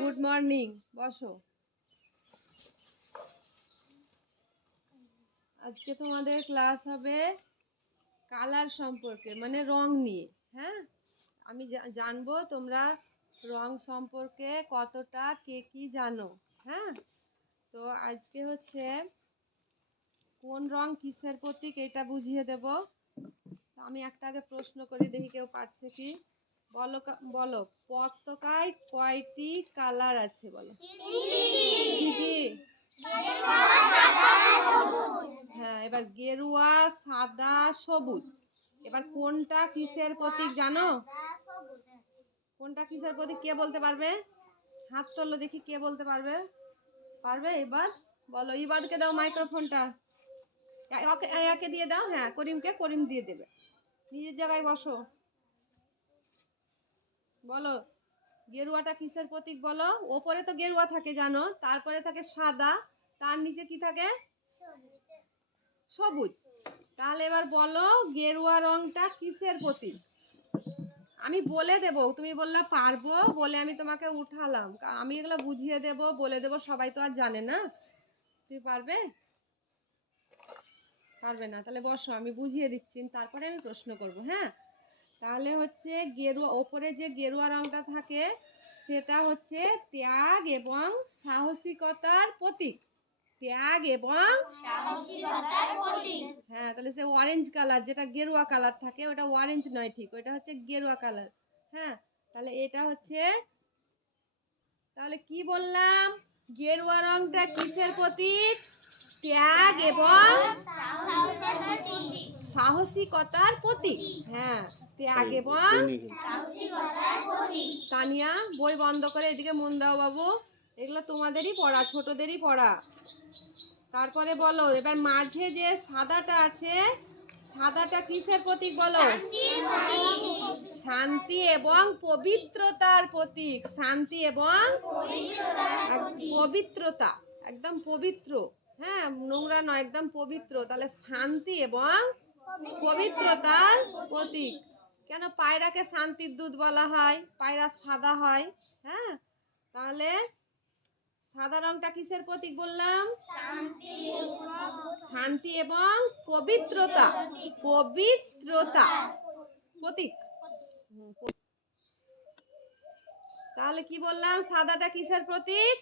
Good morning বসো। আজকে তোমাদের ক্লাস হবে কালার সম্পর্কে মানে রং নিয়ে হ্যাঁ? আমি জানব তোমরা রং সম্পর্কে কতটা, কে কি জানো হ্যাঁ? তো আজকে হচ্ছে কোন রং কিসের প্রতীক এটা বুঝিয়ে দেব। আমি একটা আগে প্রশ্ন করি দেখি কেউ পারছে কি? বলো বলো, পতাকায় কয়টি কালার আছে বলো? কি হ্যাঁ এবার গেরুয়া, সাদা, সবুজ। এবার কোনটা কিসের প্রতীক জানো? কোনটা কিসের প্রতীক কে বলতে পারবে? হাত তোলো দেখি কে বলতে পারবে? পারবে? এবার বলো, ইবাদকে দাও মাইক্রোফোনটা। একে দিয়ে দাও হ্যাঁ করিমকে করিম দিয়ে দেবে। নিজের জায়গায় বসো। বলো, গেরুয়াটা কিসের প্রতীক বলো? ওপরে তো গেরুয়া থাকে, জানো? তারপরে থাকে সাদা, তার নিচে কি থাকে? সবুজ। তাহলে এবার বলো, গেরুয়া রংটা কিসের প্রতীক? আমি বলে দেব, তুমি বললা পারব, বলে আমি তোমাকে উঠালাম। আমি এগুলো বুঝিয়ে দেব, বলে দেব, সবাই তো আর জানে না। তুমি পারবে? পারবে না, তাহলে বসো, আমি বুঝিয়ে দিচ্ছি, তারপরে আমি প্রশ্ন করব হ্যাঁ? তাহলে হচ্ছে গেরুয়া ওপরে যে গেরুয়া রংটা থাকে সেটা হচ্ছে ত্যাগ এবং সাহসিকতার প্রতীক। ত্যাগ এবং হ্যাঁ তাহলে সে অরেঞ্জ কালার যেটা গেরুয়া কালার থাকে ওটা অরেঞ্জ নয় ঠিক ওটা হচ্ছে গেরুয়া কালার হ্যাঁ তাহলে এটা হচ্ছে তাহলে কি বললাম? গেরুয়া রংটা কিসের প্রতীক? ত্যাগ এবং সাহসিকতার প্রতীক। হ্যাঁ ত্যাগ এবং তানিয়া বই বন্ধ করে এদিকে মন দাও বাবু। এগুলো তোমাদেরই পড়া ছোটদেরই পড়া। তারপরে বলো এবার মাঝে যে সাদাটা আছে সাদাটা কিসের প্রতীক বলো? শান্তি এবং পবিত্রতার প্রতীক। শান্তি এবং পবিত্রতা একদম পবিত্র। হ্যাঁ নোংরা নয় একদম পবিত্র। তাহলে শান্তি এবং পবিত্রতার প্রতীক। কেন পায়রাকে শান্তির দুধ বলা হয়? পায়রা সাদা হয় হ্যাঁ? তাহলে সাদা রংটা কিসের প্রতীক বললাম? শান্তি এবং পবিত্রতা। পবিত্রতা। প্রতীক। তাহলে কি বললাম? সাদাটা কিসের প্রতীক।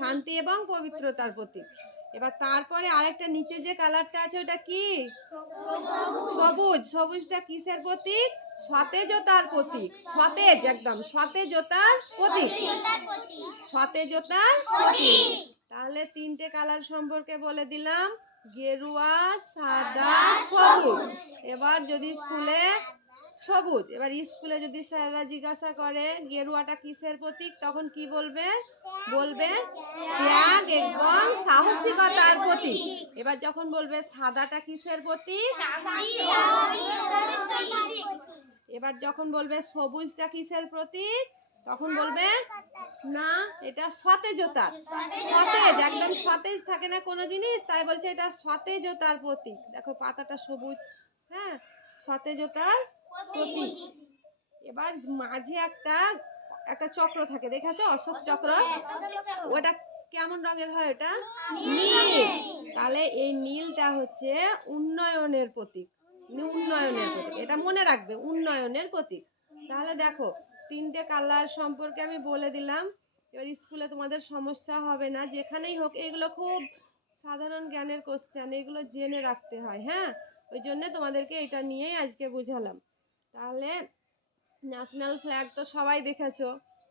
শান্তি এবং পবিত্রতার প্রতীক। এবার তারপরে আরেকটা নিচে যে কালারটা আছে ওটা কি? সবুজ। সবুজটা কিসের প্রতীক? সতেজতার প্রতীক। সতেজ একদম। সতেজতার প্রতীক। সতেজতার প্রতীক। তাহলে তিনটে কালার সম্পর্কে বলে দিলাম। গেরুয়া সাদা সবুজ। এবার যদি স্কুলে সবুজ। এবার স্কুলে যদি স্যাররা জিজ্ঞাসা করে গেরুয়াটা কিসের প্রতীক? তখন কি বলবে? বলবে সাহসিকতার প্রতীক। এবার যখন বলবে সাদাটা কিসের প্রতীক? এবার যখন বলবে সবুজটা কিসের প্রতীক? তখন বলবে না এটা সতেজতার। সতেজ একদম সতেজ থাকে না কোনো জিনিস তাই বলছে এটা সতেজতার প্রতীক। দেখো পাতাটা সবুজ হ্যাঁ সতেজতার প্রতীক। এবার মাঝে একটা একটা চক্র থাকে দেখেছ? অশোক চক্র। ওটা কেমন রঙের হয় এটা? নীল। তাহলে এই নীলটা হচ্ছে উন্নয়নের প্রতীক। উন্নয়নের প্রতীক। এটা মনে রাখবে উন্নয়নের প্রতীক। তাহলে দেখো তিনটে কালার সম্পর্কে আমি বলে দিলাম। এবার স্কুলে তোমাদের সমস্যা হবে না। যেখানেই হোক এগুলো খুব সাধারণ জ্ঞানের কোশ্চেন এগুলো জেনে রাখতে হয় হ্যাঁ? ওই জন্য তোমাদেরকে এটা নিয়েই আজকে বুঝালাম। তাহলে ন্যাশনাল ফ্ল্যাগ তো সবাই দেখেছ।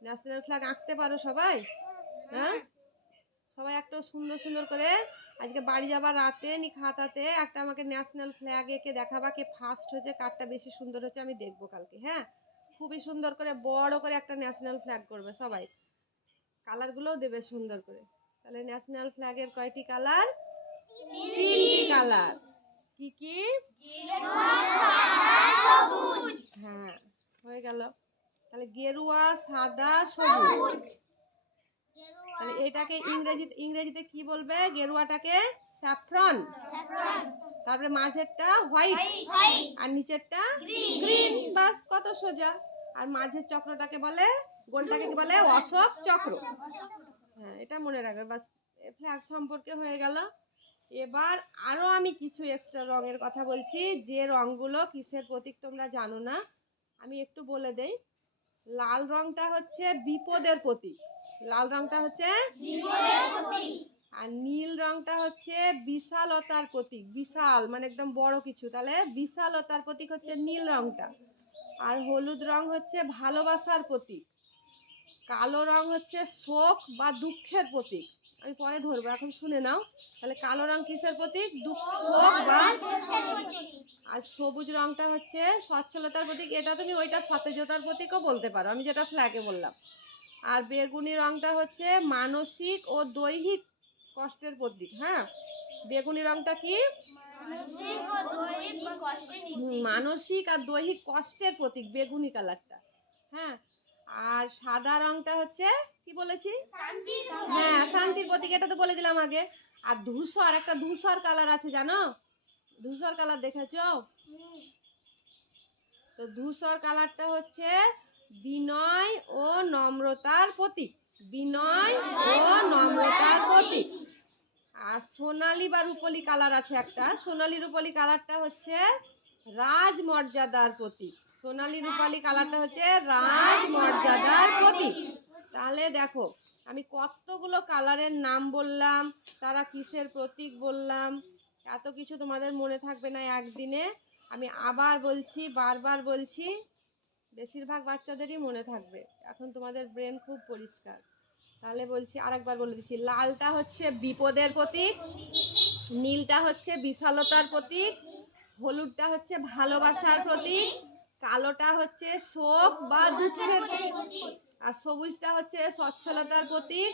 ন্যাশনাল ফ্ল্যাগ আঁকতে পারো সবাই? হ্যাঁ? সবাই একটা সুন্দর সুন্দর করে আজকে বাড়ি যাবার রাতে নি খাতাতে একটা আমাকে ন্যাশনাল ফ্ল্যাগ এঁকে দেখাবা কে ফার্স্ট হচ্ছে কারটা বেশি সুন্দর হচ্ছে আমি দেখব কালকে হ্যাঁ? খুবই সুন্দর করে, বড় করে একটা ন্যাশনাল ফ্ল্যাগ করবে সবাই। কালারগুলোও দেবে সুন্দর করে। তাহলে ন্যাশনাল ফ্ল্যাগের কয়টি কালার তিনটি কালার কি কি? হ্যাঁ হয়ে গেল। তাহলে গেরুয়া, সাদা, সবুজ। তাহলে এটাকে ইংরেজিতে ইংরেজিতে কি বলবে? গেরুয়াটাকে স্যাফ্রন। তারপরে মাঝেরটা হোয়াইট। আর নিচেরটা গ্রিন। বাস কত সোজা। আর মাঝের চক্রটাকে বলে গোলটাকে কি বলে? অশোক চক্র। হ্যাঁ এটা মনে রাখবে। বাস ফ্ল্যাগ সম্পর্কে হয়ে গেল। এবার আরও আমি কিছু এক্সট্রা রঙের কথা বলছি। যে রঙগুলো কিসের প্রতীক তোমরা জানো না? আমি একটু বলে দেই। লাল রংটা হচ্ছে বিপদের প্রতীক। লাল রংটা হচ্ছে আর নীল রংটা হচ্ছে বিশালতার প্রতীক বিশাল মানে একদম বড় কিছু। তাহলে বিশালতার প্রতীক হচ্ছে নীল রংটা। আর হলুদ রং হচ্ছে ভালোবাসার প্রতীক। কালো রং হচ্ছে শোক বা দুঃখের প্রতীক। আমি পরে ধরবো এখন শুনে নাও। তাহলে কালো রং কিসের প্রতীক? দুঃখ শোক বা আর সবুজ রংটা হচ্ছে সচ্ছলতার প্রতীক। এটা তুমি ওইটা সতেজতার প্রতীকও বলতে পারো। আমি যেটা ফ্ল্যাগে বললাম। আর বেগুনি রংটা হচ্ছে মানসিক ও দৈহিক কষ্টের প্রতীক হ্যাঁ? বেগুনি রংটা কি? মানসিক আর দৈহিক কষ্টের প্রতীক বেগুনি কালারটা হ্যাঁ? আর সাদা রংটা হচ্ছে কি বলেছি? হ্যাঁ শান্তির প্রতীক এটা তো বলে দিলাম আগে। আর ধূসর একটা ধূসর কালার আছে জানো? ধূসর কালার দেখেছ? তো ধূসর কালারটা হচ্ছে বিনয় ও নম্রতার প্রতীক। বিনয় ও নম্রতার প্রতীক। আর সোনালি বা রূপলি কালার আছে একটা। সোনালি রূপলি কালারটা হচ্ছে রাজমর্যাদার প্রতীক। সোনালি রূপালি কালারটা হচ্ছে রাজমর্যাদার প্রতীক। তাহলে দেখো, আমি কতগুলো কালারের নাম বললাম, তারা কিসের প্রতীক বললাম, এত কিছু তোমাদের মনে থাকবে না একদিনে। আমি আবার বলছি, বারবার বলছি বেশিরভাগ বাচ্চাদেরই মনে থাকবে। এখন তোমাদের ব্রেন খুব পরিষ্কার। তাহলে বলছি, আরেকবার বলে দিচ্ছি, লালটা হচ্ছে বিপদের প্রতীক, নীলটা হচ্ছে বিশালতার প্রতীক, হলুদটা হচ্ছে ভালোবাসার প্রতীক, কালোটা হচ্ছে শোক বা দুঃখের আর সবুজটা হচ্ছে সচ্ছলতার প্রতীক,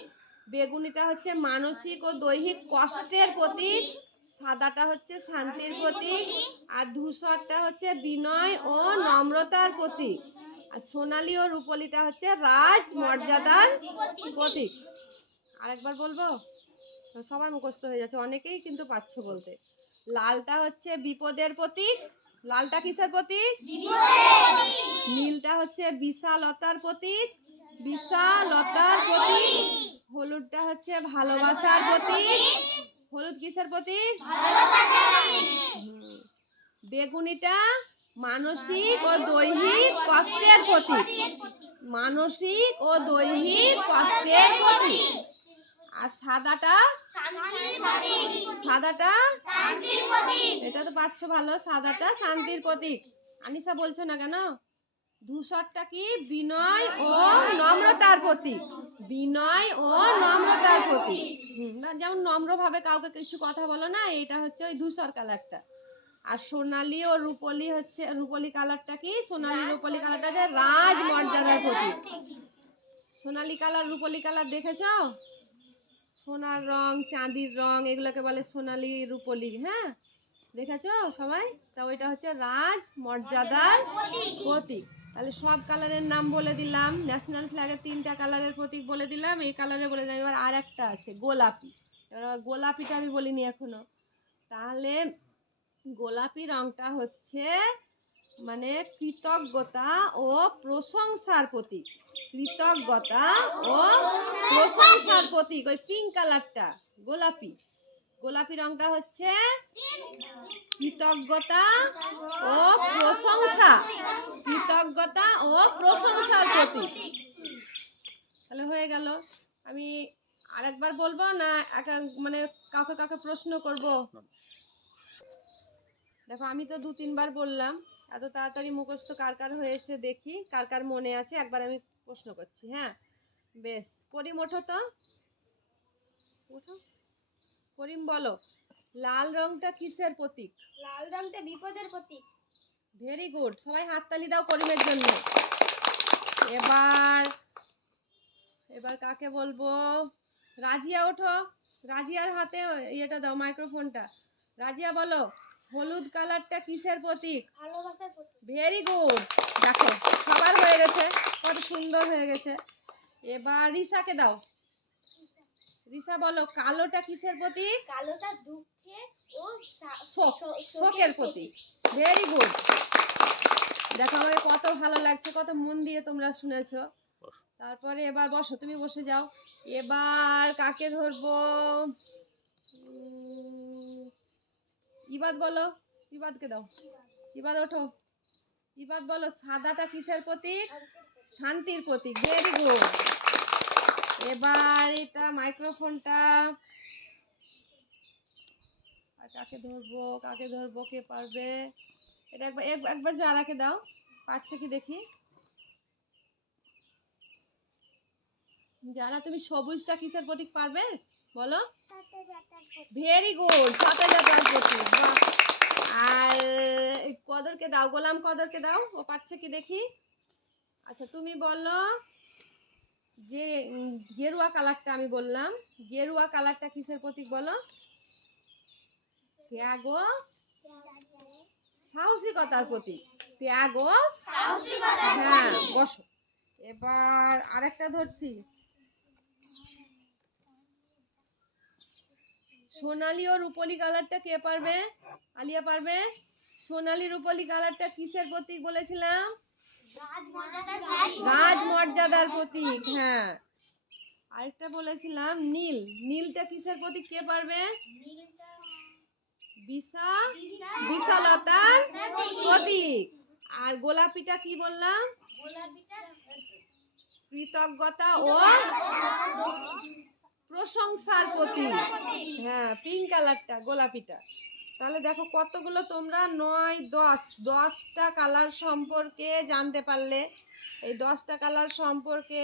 বেগুনিটা হচ্ছে মানসিক ও দৈহিক কষ্টের প্রতীক সাদাটা হচ্ছে শান্তির প্রতীক আর ধূসরটা হচ্ছে বিনয় ও নম্রতার প্রতীক। আর সোনালি ও রূপলিটা হচ্ছে রাজ মর্যাদার প্রতীক। আরেকবার বলব? সবার মুখস্থ হয়ে যাচ্ছে অনেকেই কিন্তু পাচ্ছ বলতে। লালটা হচ্ছে বিপদের প্রতীক। লালটা কিসের প্রতীক? নীলটা হচ্ছে বিশালতার প্রতীক। বিশালতার প্রতীক। হলুদটা হচ্ছে ভালোবাসার প্রতীক। হলুদ কিসের প্রতীক বেগুনিটা মানসিক ও দৈহিক কষ্টের প্রতীক মানসিক ও দৈহিক কষ্টের প্রতীক আর সাদাটা? সাদাটা? এটা তো পাচ্ছ ভালো সাদাটা শান্তির প্রতীক। আনিসা বলছো না কেন? ধূসরটা কি? বিনয় ও নম্রতার প্রতীক বিনয় ও নম্রতার প্রতীক না, যেমন নম্রভাবে কাউকে কিছু কথা বলো না এটা হচ্ছে ওই ধূসর কালারটা। আর সোনালি ও রূপলি হচ্ছে রূপলি কালারটা কি? সোনালি রূপলি কালারটা হচ্ছে রাজ মর্যাদার প্রতীক সোনালি কালার রূপলি কালার দেখেছ? সোনার রং চাঁদির রং এগুলোকে বলে সোনালি রূপলি হ্যাঁ? দেখেছ সবাই? তা ওইটা হচ্ছে রাজ মর্যাদার প্রতীক। তাহলে সব কালারের নাম বলে দিলাম। ন্যাশনাল ফ্ল্যাগের তিনটা কালারের প্রতীক বলে দিলাম। এই কালারে বলে দিলাম। এবার আর একটা আছে, গোলাপি। এবার গোলাপিটা আমি বলিনি এখনও। তাহলে গোলাপি রংটা হচ্ছে মানে কৃতজ্ঞতা ও প্রশংসার প্রতীক। কৃতজ্ঞতা ও প্রশংসার প্রতীক। ওই পিঙ্ক কালারটা, গোলাপি। গোলাপি রংটা হচ্ছে কৃতজ্ঞতা ও প্রশংসা। কৃতজ্ঞতা ও প্রশংসার প্রতীক। তাহলে হয়ে গেল। আমি আরেকবার বলব না একা মানে কাউকে কাউকে প্রশ্ন করব? দেখো আমি তো দু তিনবার বললাম। এত তাড়াতাড়ি মুখস্থ কার কার হয়েছে দেখি কার কার মনে আছে একবার আমি প্রশ্ন করছি হ্যাঁ? বেশ করিম ওঠো তো? ওঠো। করিম বলো লাল রংটা কিসের প্রতীক? লাল রংটা বিপদের প্রতীক। ভেরি গুড সবাই হাততালি দাও করিমের জন্য। এবার এবার কাকে বলব? রাজিয়া ওঠো রাজিয়ার হাতে ইয়েটা দাও মাইক্রোফোনটা। রাজিয়া বলো হলুদ কালারটা কিসের প্রতীক? ভালোবাসার প্রতীক। ভেরি গুড দেখো সবার হয়ে গেছে কত সুন্দর হয়ে গেছে। এবার রিসাকে দাও। রিসা বলো কালোটা কিসের প্রতীক কালোটা দুঃখে ও শোক শোকের প্রতীক ভেরি গুড দেখো আমাকে কত ভালো লাগছে কত মন দিয়ে তোমরা শুনেছো। তারপরে এবার বসো তুমি বসে যাও। এবার কাকে ধরবো? ইবাদ বলো ইবাদকে দাও। ইবাদ ওঠো। ইবাদ বলো সাদাটা কিসের প্রতীক? শান্তির প্রতীক। ভেরি গুড এবার এটা মাইক্রোফোনটা আর কাকে ধরবো কাকে ধরবো, কে পারবে? এটা একবার, এক- একবার যারাকে দাও, পারছে কি দেখি? যারা তুমি সবুজটা কিসের প্রতীক পারবে? বলো। ভেরি গুড সতেজাতার প্রতীক আর কদরকে দাও, গোলাম কদরকে দাও, ও পারছে কি দেখি? আচ্ছা তুমি বলো। যে গেরুয়া কালারটা আমি বললাম। গেরুয়া কালারটা কিসের প্রতীক বলো? ত্যাগ সাহসিকতার প্রতীক। ত্যাগ হ্যাঁ বসো। এবার আরেকটা ধরছি। সোনালি ও রূপলি কালারটা কে পারবে? আলিয়া পারবে? সোনালি রূপলি কালারটা কিসের প্রতীক বলেছিলাম? রাজমর্যাদার প্রতীক হ্যাঁ। আরেকটা বলেছিলাম, নীল। নীলটা কিসের প্রতীক? কে পারবে? বিশা বিশালতার প্রতীক। আর গোলাপিটা কি বললাম? কৃতজ্ঞতা ও প্রশংসার প্রতীক। হ্যাঁ পিঙ্ক কালারটা, গোলাপিটা। তাহলে দেখো কতগুলো তোমরা নয়, দশ, দশটা কালার সম্পর্কে জানতে পারলে। এই দশটা কালার সম্পর্কে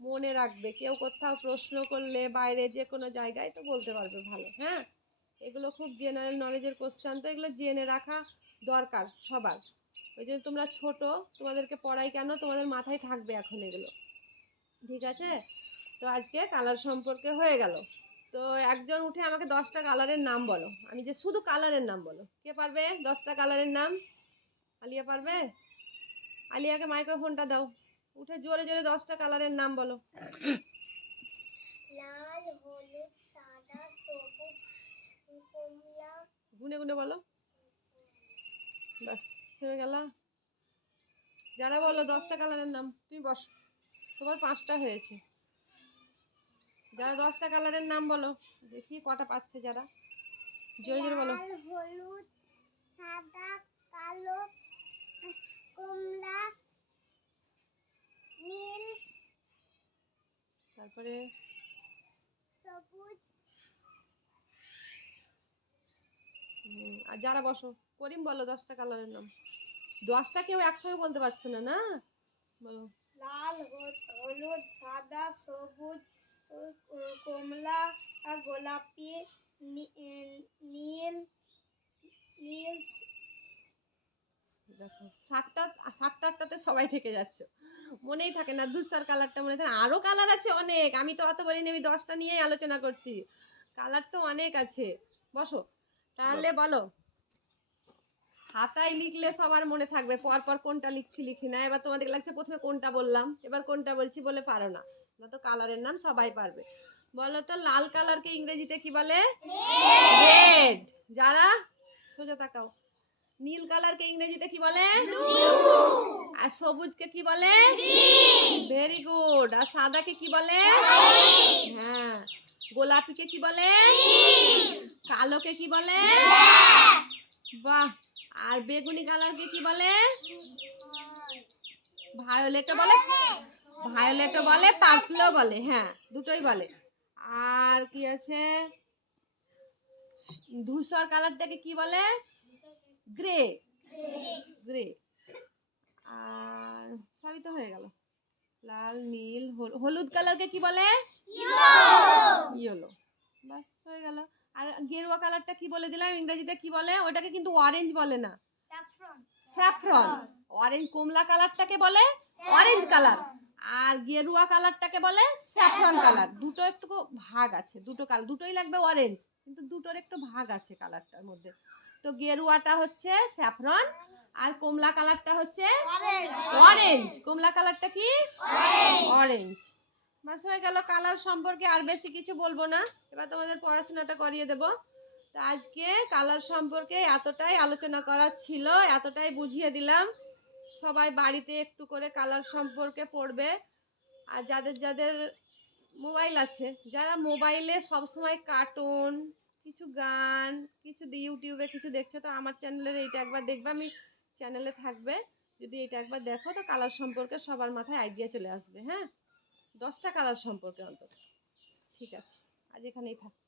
মনে রাখবে। কেউ কোথাও প্রশ্ন করলে বাইরে যে কোনো জায়গায় তো বলতে পারবে ভালো হ্যাঁ? এগুলো খুব জেনারেল নলেজের কোশ্চেন তো এগুলো জেনে রাখা দরকার সবার। ওই জন্য তোমরা ছোট, তোমাদেরকে পড়াই কেন? তোমাদের মাথায় থাকবে এখন এগুলো। ঠিক আছে? তো আজকে কালার সম্পর্কে হয়ে গেল। তো একজন উঠে আমাকে দশটা কালারের নাম বলো। আমি যে শুধু কালারের নাম বলো। কে পারবে? দশটা কালারের নাম? আলিয়া পারবে? আলিয়াকে মাইক্রোফোনটা দাও। উঠে জোরে জোরে দশটা কালারের নাম বলো। লাল হলুদ সাদা সবুজ কমলা। গুনে গুনে বলো। বাস থেমে গেল। যারা বলো দশটা কালারের নাম তুমি বস। তোমার পাঁচটা হয়েছে। যারা দশটা কালারের নাম বলো দেখি কটা পাচ্ছে যারা। জোরে জোরে বলো। হলুদ সাদা কালো কমলা নীল তারপরে সবুজ। আর যারা বসো করিম বলো দশটা কালারের নাম। দশটা কেউ একসঙ্গে বলতে পারছে না না? বলো। লাল হলুদ সাদা সবুজ কমলা আর গোলাপি নীল নীল দেখো সাতটা সাতটা আটটাতে সবাই থেকে যাচ্ছে। মনেই থাকে না দুস্তর কালারটা মনে থাকে আরও কালার আছে অনেক। আমি তো অত বলিনি আমি দশটা নিয়েই আলোচনা করছি। কালার তো অনেক আছে। বসো। তাহলে বলো। খাতায় লিখলে সবার মনে থাকবে পর পর কোনটা লিখছি লিখি না। এবার তোমাদের লাগছে প্রথমে কোনটা বললাম? এবার কোনটা বলছি বলে পারো না। না তো কালারের নাম সবাই পারবে। বলো তো লাল কালারকে ইংরেজিতে কি বলে? রেড যারা? সোজা তাকাও। নীল কালারকে ইংরেজিতে কি বলে? আর সবুজকে কি বলে? ভেরি গুড আর সাদাকে কি বলে? হ্যাঁ। গোলাপিকে কি বলে? কালোকে কি বলে? বাহ! আর বেগুনি কালারকে কি বলে? ভায়োলেটও বলে? ভায়োলেটও বলে পার্পলও বলে হ্যাঁ দুটোই বলে। আর কি আছে? ধূসর কালারটাকে কি বলে? গ্রে গ্রে আর সবই তো হয়ে গেল। লাল নীল হল- হলুদ কালারকে কি বলে? ইয়েলো বাস হয়ে গেল। আর গেরুয়া কালারটা কি বলে দিলাম? ইংরেজিতে কি বলে? ওটাকে কিন্তু অরেঞ্জ বলে না। স্যাফরন। অরেঞ্জ কমলা কালারটাকে বলে অরেঞ্জ কালার আর গেরুয়া কালারটাকে বলে কালার দুটো একটু ভাগ আছে, দুটো দুটোই লাগবে অরেঞ্জ কিন্তু দুটোর একটু ভাগ আছে কালারটার মধ্যে। তো গেরুয়াটা হচ্ছে স্যাফরন, আর কমলা কালারটা হচ্ছে অরেঞ্জ কমলা কালারটা কি? অরেঞ্জ বাস হয়ে গেল কালার সম্পর্কে আর বেশি কিছু বলব না। এবার তোমাদের পড়াশোনাটা করিয়ে দেব। তো আজকে কালার সম্পর্কে এতটাই আলোচনা করার ছিল, এতটাই বুঝিয়ে দিলাম। সবাই বাড়িতে একটু করে কালার সম্পর্কে পড়বে। আর যাদের যাদের মোবাইল আছে, যারা মোবাইলে সবসময় কার্টুন, কিছু গান, কিছু ইউটিউবে কিছু দেখছে, তো আমার চ্যানেলের এইটা একবার দেখবে, আমি চ্যানেলে থাকবে। যদি এটা একবার দেখো, তো কালার সম্পর্কে সবার মাথায় আইডিয়া চলে আসবে হ্যাঁ? দশটা কালার সম্পর্কে অন্তত। ঠিক আছে, আজ এখানেই থাক।